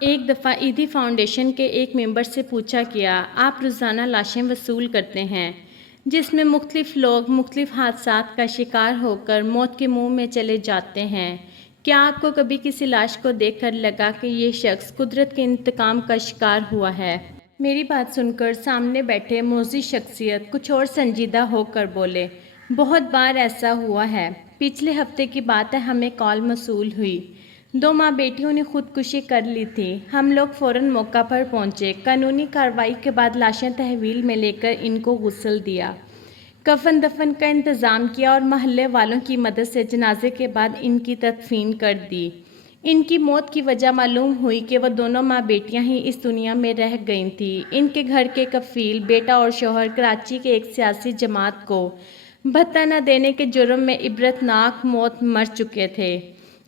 ایک دفعہ ایدھی فاؤنڈیشن کے ایک ممبر سے پوچھا گیا، آپ روزانہ لاشیں وصول کرتے ہیں جس میں مختلف لوگ مختلف حادثات کا شکار ہو کر موت کے منہ میں چلے جاتے ہیں، کیا آپ کو کبھی کسی لاش کو دیکھ کر لگا کہ یہ شخص قدرت کے انتقام کا شکار ہوا ہے؟ میری بات سن کر سامنے بیٹھے موذی شخصیت کچھ اور سنجیدہ ہو کر بولے، بہت بار ایسا ہوا ہے۔ پچھلے ہفتے کی بات ہے، ہمیں کال موصول ہوئی، 2 ماں بیٹیوں نے خودکشی کر لی تھی۔ ہم لوگ فوراً موقع پر پہنچے، قانونی کارروائی کے بعد لاشیں تحویل میں لے کر ان کو غسل دیا، کفن دفن کا انتظام کیا اور محلے والوں کی مدد سے جنازے کے بعد ان کی تدفین کر دی۔ ان کی موت کی وجہ معلوم ہوئی کہ وہ دونوں ماں بیٹیاں ہی اس دنیا میں رہ گئی تھیں۔ ان کے گھر کے کفیل، بیٹا اور شوہر کراچی کے ایک سیاسی جماعت کو بھتہ نہ دینے کے جرم میں عبرت ناک موت مر چکے تھے۔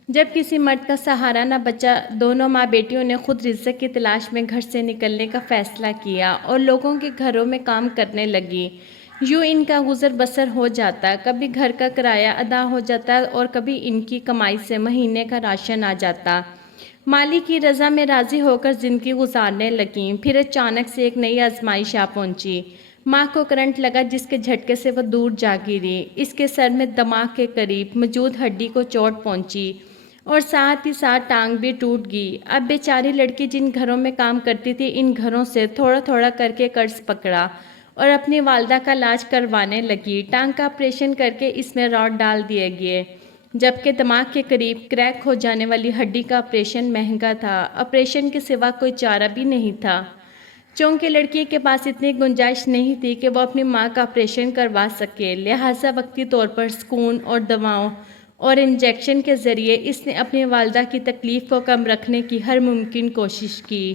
جب کسی مرد کا سہارا نہ بچا، دونوں ماں بیٹیوں نے خود رزق کی تلاش میں گھر سے نکلنے کا فیصلہ کیا اور لوگوں کے گھروں میں کام کرنے لگیں۔ یوں ان کا گزر بسر ہو جاتا، کبھی گھر کا کرایہ ادا ہو جاتا اور کبھی ان کی کمائی سے مہینے کا راشن آ جاتا۔ مالک کی رضا میں راضی ہو کر زندگی گزارنے لگیں۔ پھر اچانک سے ایک نئی آزمائش آ پہنچی۔ ماں کو کرنٹ لگا جس کے جھٹکے سے وہ دور جا گری۔ اس کے سر میں دماغ کے قریب موجود ہڈی کو چوٹ پہنچی اور ساتھ ہی ساتھ ٹانگ بھی ٹوٹ گئی۔ اب بیچاری لڑکی جن گھروں میں کام کرتی تھی، ان گھروں سے تھوڑا تھوڑا کر کے قرض پکڑا اور اپنی والدہ کا علاج کروانے لگی۔ ٹانگ کا آپریشن کر کے اس میں راڈ ڈال دیے گئے، جبکہ دماغ کے قریب کریک ہو جانے والی ہڈی کا آپریشن مہنگا تھا۔ آپریشن کے سوا کوئی چارہ بھی نہیں تھا، چونکہ لڑکی کے پاس اتنی گنجائش نہیں تھی کہ وہ اپنی ماں کا آپریشن کروا سکے، لہٰذا وقتی طور پر سکون اور دواؤں اور انجیکشن کے ذریعے اس نے اپنی والدہ کی تکلیف کو کم رکھنے کی ہر ممکن کوشش کی،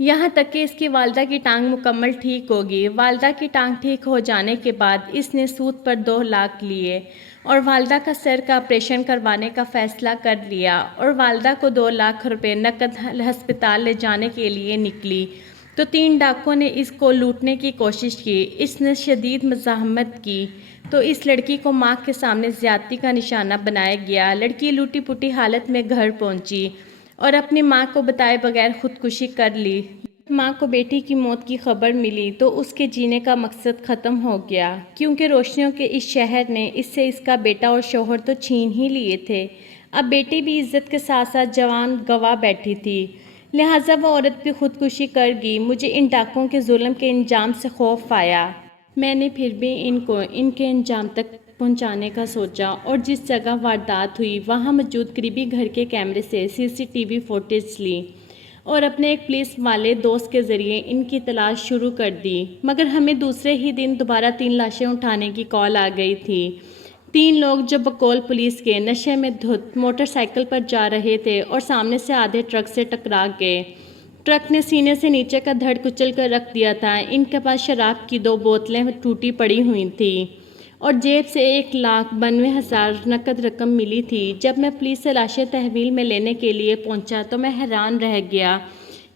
یہاں تک کہ اس کی والدہ کی ٹانگ مکمل ٹھیک ہو گئی۔ والدہ کی ٹانگ ٹھیک ہو جانے کے بعد اس نے سود پر 2 لاکھ لیے اور والدہ کا سر کا آپریشن کروانے کا فیصلہ کر لیا اور والدہ کو 2 لاکھ روپے نقد ہسپتال لے جانے کے لیے نکلی تو 3 ڈاکوؤں نے اس کو لوٹنے کی کوشش کی۔ اس نے شدید مزاحمت کی تو اس لڑکی کو ماں کے سامنے زیادتی کا نشانہ بنایا گیا۔ لڑکی لوٹی پوٹی حالت میں گھر پہنچی اور اپنی ماں کو بتائے بغیر خودکشی کر لی۔ جب ماں کو بیٹی کی موت کی خبر ملی تو اس کے جینے کا مقصد ختم ہو گیا، کیونکہ روشنیوں کے اس شہر نے اس سے اس کا بیٹا اور شوہر تو چھین ہی لیے تھے، اب بیٹی بھی عزت کے ساتھ ساتھ جوان گنوا بیٹھی تھی، لہٰذا وہ عورت بھی خودکشی کر گئی۔ مجھے ان ڈاکوؤں کے ظلم کے انجام سے خوف آیا۔ میں نے پھر بھی ان کو ان کے انجام تک پہنچانے کا سوچا اور جس جگہ واردات ہوئی وہاں موجود قریبی گھر کے کیمرے سے CCTV فوٹیج لی اور اپنے ایک پولیس والے دوست کے ذریعے ان کی تلاش شروع کر دی، مگر ہمیں دوسرے ہی دن دوبارہ 3 لاشیں اٹھانے کی کال آ گئی تھی۔ 3 لوگ جو بقول پولیس کے نشے میں دھت موٹر سائیکل پر جا رہے تھے اور سامنے سے آدھے ٹرک سے ٹکرا گئے۔ ٹرک نے سینے سے نیچے کا دھڑ کچل کر رکھ دیا تھا۔ ان کے پاس شراب کی 2 بوتلیں ٹوٹی پڑی ہوئی تھیں اور جیب سے 1,92,000 نقد رقم ملی تھی۔ جب میں پولیس سے لاشیں تحویل میں لینے کے لیے پہنچا تو میں حیران رہ گیا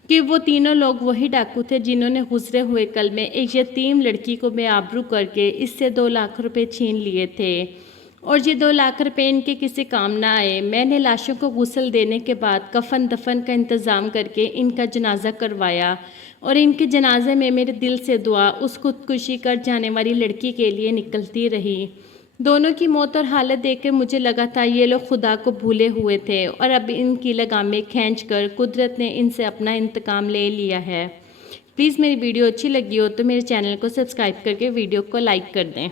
کہ وہ تینوں لوگ وہی ڈاکو تھے جنہوں نے گزرے ہوئے کل میں ایک یتیم لڑکی کو بے آبرو کر کے اس سے 2 لاکھ روپے چھین لیے تھے، اور یہ 2 لاکھ روپے ان کے کسی کام نہ آئے۔ میں نے لاشوں کو غسل دینے کے بعد کفن دفن کا انتظام کر کے ان کا جنازہ کروایا اور ان کے جنازے میں میرے دل سے دعا اس خودکشی کر جانے والی لڑکی کے لیے نکلتی رہی۔ دونوں کی موت اور حالت دیکھ کر مجھے لگا تھا یہ لوگ خدا کو بھولے ہوئے تھے اور اب ان کی لگامیں کھینچ کر قدرت نے ان سے اپنا انتقام لے لیا ہے۔ پلیز میری ویڈیو اچھی لگی ہو تو میرے چینل کو سبسکرائب کر کے ویڈیو کو لائک کر دیں۔